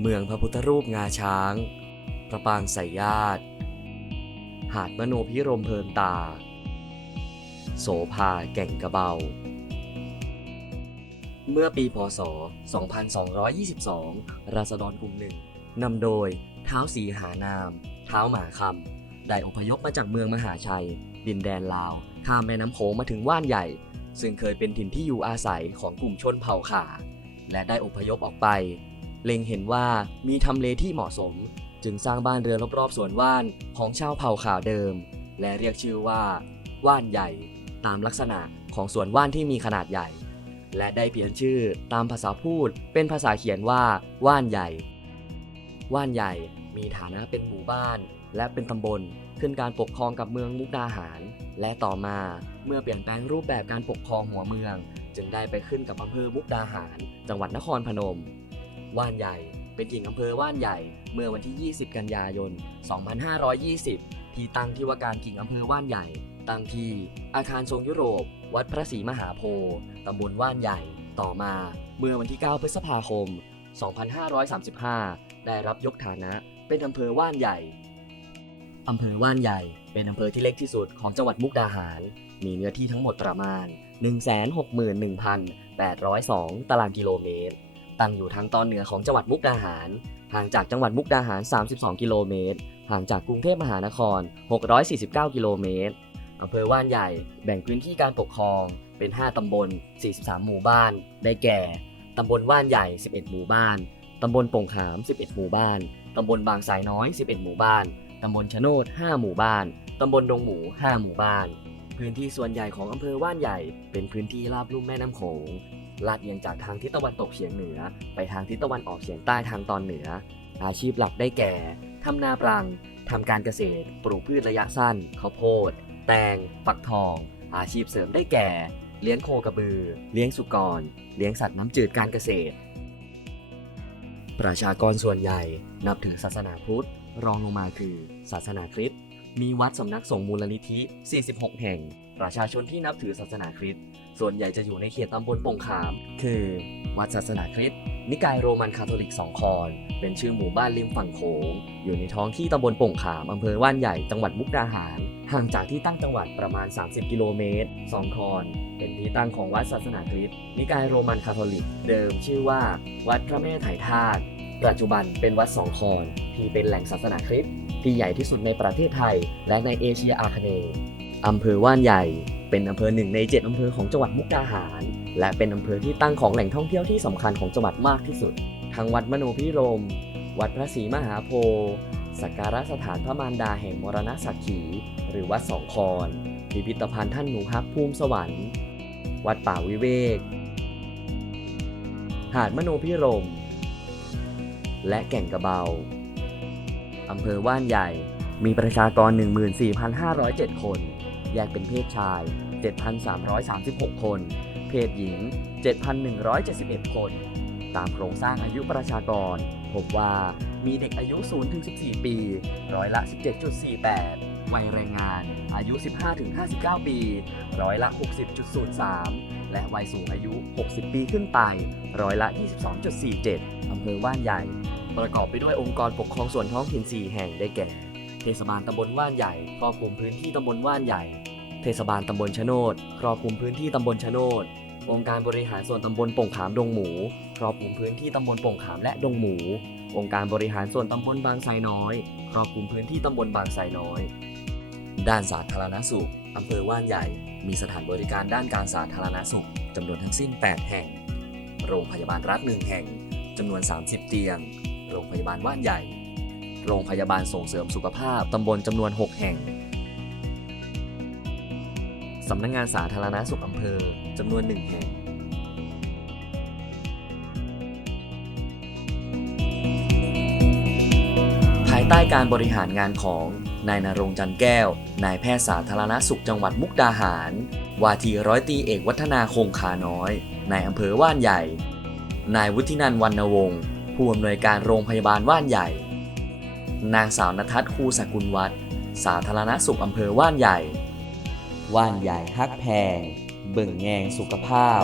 เมืองพระพุทธรูปงาช้าง พระปางสายญาติ หาดมโนพิรมเพลินตา โสภาแก่งกระเบา เมื่อปีพศ 2222 ราษฎรกลุ่มหนึ่งนำโดยเท้าสีหานาม เท้าหมาคำได้อพยพมาจากเมืองมหาชัย ดินแดนลาว ข้ามแม่น้ำโขงมาถึงว่านใหญ่ ซึ่งเคยเป็นถิ่นที่อยู่อาศัยของกลุ่มชนเผ่าขา และได้อพยพออกไป เล็งเห็นว่ามีทำเลที่เหมาะสม จึงสร้างบ้านเรือนรอบๆสวนว่านของชาวเผ่าขาวเดิม และเรียกชื่อว่า ว่านใหญ่ ตามลักษณะของสวนว่านที่มีขนาดใหญ่ และได้เปลี่ยนชื่อตามภาษาพูดเป็นภาษาเขียนว่า ว่านใหญ่ ว่านใหญ่มีฐานะเป็นหมู่บ้าน และเป็นตำบลขึ้นการปกครองกับเมืองมุกดาหาร และต่อมาเมื่อเปลี่ยนแปลงรูปแบบการปกครองหัวเมือง จึงได้ไปขึ้นกับอำเภอมุกดาหาร จังหวัดนครพนม ว่านใหญ่ เป็นกิ่งอำเภอว่านใหญ่ เมื่อวันที่ 20 กันยายน 2520 ที่ตั้งที่ว่าการกิ่งอำเภอว่านใหญ่ ตั้งที่อาคารทรงยุโรป วัดพระศรีมหาโพธิ์ตำบลว่านใหญ่ ต่อมาเมื่อวันที่ 9 พฤษภาคม 2535 ได้รับยกฐานะเป็นอำเภอว่านใหญ่อำเภอว่านใหญ่เป็นอำเภอที่เล็กที่สุดของจังหวัดมุกดาหาร มีเนื้อที่ทั้งหมดประมาณ 161,802 ตารางกิโลเมตร ตั้งอยู่ทางตอนเหนือของจังหวัดมุกดาหาร ห่างจากจังหวัดมุกดาหาร 32 กิโลเมตร ห่างจากกรุงเทพมหานคร 649 กิโลเมตรอำเภอว่านใหญ่แบ่งพื้นที่การปกครองเป็น 5 ตำบล 43 หมู่บ้าน ได้แก่ ตำบลว่านใหญ่ 11 หมู่บ้าน ตำบลป่งขาม 11 หมู่บ้าน ตำบลบางสายน้อย 11 หมู่บ้าน ตำบลชะโนด 5 หมู่บ้าน ตำบลดงหมู 5 หมู่บ้าน พื้นที่ส่วนใหญ่ของอำเภอว่านใหญ่ เป็นพื้นที่ราบลุ่มแม่น้ำโขงลาดเอียงจากทางทิศตะวันตกเฉียงเหนือ ไปทางทิศตะวันออกเฉียงใต้ทางตอนเหนือ อาชีพหลักได้แก่ทำนาปรังทำการเกษตร ปลูกพืชระยะสั้นข้าวโพด แตงฟักทอง อาชีพเสริมได้แก่ เลี้ยงโคกระบือ เลี้ยงสุกร เลี้ยงสัตว์น้ำจืดการเกษตร ประชากรส่วนใหญ่นับถือศาสนาพุทธ รองลงมาคือ ศาสนาคริสต์ มีวัดสำนักสงฆ์มูลนิธิ 46 แห่ง ประชาชนที่นับถือศาสนาคริสต์ ส่วนใหญ่จะอยู่ในเขตตำบลปงขาม คือ วัดศาสนาคริสต์ นิกายโรมันคาทอลิกสองคอน เป็นชื่อหมู่บ้านริมฝั่งโขง อยู่ในท้องที่ตำบลป่งขาม อำเภอว่านใหญ่ จังหวัดมุกดาหาร ห่างจากที่ตั้งจังหวัดประมาณ 30 กิโลเมตรสองคอน เป็นที่ตั้งของวัดศาสนาคริสต์ นิกายโรมันคาทอลิก เดิมชื่อว่า วัดพระแม่ไถ่ธาตุปัจจุบันเป็นวัดสองคอนที่เป็นแหล่งศาสนาคริสต์ ที่ใหญ่ที่สุดในประเทศไทย และในเอเชียอาคเนย์อำเภอว่านใหญ่ เป็นอำเภอหนึ่งใน7อำเภอของจังหวัดมุกดาหาร และเป็นอำเภอที่ตั้งของแหล่งท่องเที่ยวที่สำคัญของจังหวัดมากที่สุด ทั้งวัดมโนพิรม วัดพระศรีมหาโพธิ์สักการะสถานพระมารดาแห่งมรณสักขี หรือวัดสองคอนพิพิธภัณฑ์ท่านหนูฮักภูมิสวรรค์ วัดป่าวิเวก หาดมโนพิรม และแก่งกระเบา อำเภอว่านใหญ่ มีประชากร 14,507 คน แยกเป็นเพศชาย 7,336 คน เพศหญิง 7,171 คน ตามโครงสร้างอายุประชากร พบว่ามีเด็กอายุ 0-14 ปี ร้อยละ 17.48 วัยแรงงานอายุ 15-59 ปี ร้อยละ 60.03 และวัยสูงอายุ 60 ปีขึ้นไป ร้อยละ 22.47 อำเภอว่านใหญ่ ประกอบไปด้วยองค์กรปกครองส่วนท้องถิ่น 4 แห่งได้แก่ เทศบาลตำบลว่านใหญ่ครอบคลุมพื้นที่ตำบลว่านใหญ่ เทศบาลตำบลชะโนดครอบคลุมพื้นที่ตำบลชะโนดองค์การบริหารส่วนตำบลโป่งขามดงหมู ครอบคลุมพื้นที่ตำบลโป่งขามและดงหมู องค์การบริหารส่วนตำบลบางไทรน้อย ครอบคลุมพื้นที่ตำบลบางไทรน้อย ด้านสาธารณสุขอำเภอว่านใหญ่ มีสถานบริการด้านการสาธารณสุขจำนวนทั้งสิ้น 8 แห่ง โรงพยาบาลรัฐหนึ่งแห่งจำนวน 30 เตียง โรงพยาบาลว่านใหญ่ โรงพยาบาลส่งเสริมสุขภาพตำบลจำนวน 6 แห่งสำนักงงานสาธารณสุขอำเภอจำนวน 1 แห่งภายใต้การบริหารงานของนายนรงจันแก้ว นายแพทย์สาธารณสุขจังหวัดมุกดาหาร วาทีร้อยตีเอกวัฒนาคงคาน้อย นายอำเภอว่านใหญ่ นายวุฒินันวรรณวงศ์ ผู้อำนวยการโรงพยาบาลว่านใหญ่ นางสาวนทัศน์คูสกุลวัฒน์สาธารณสุขอำเภอว่านใหญ่ ว่านใหญ่ฮักแพง เบิ่งแงงสุขภาพ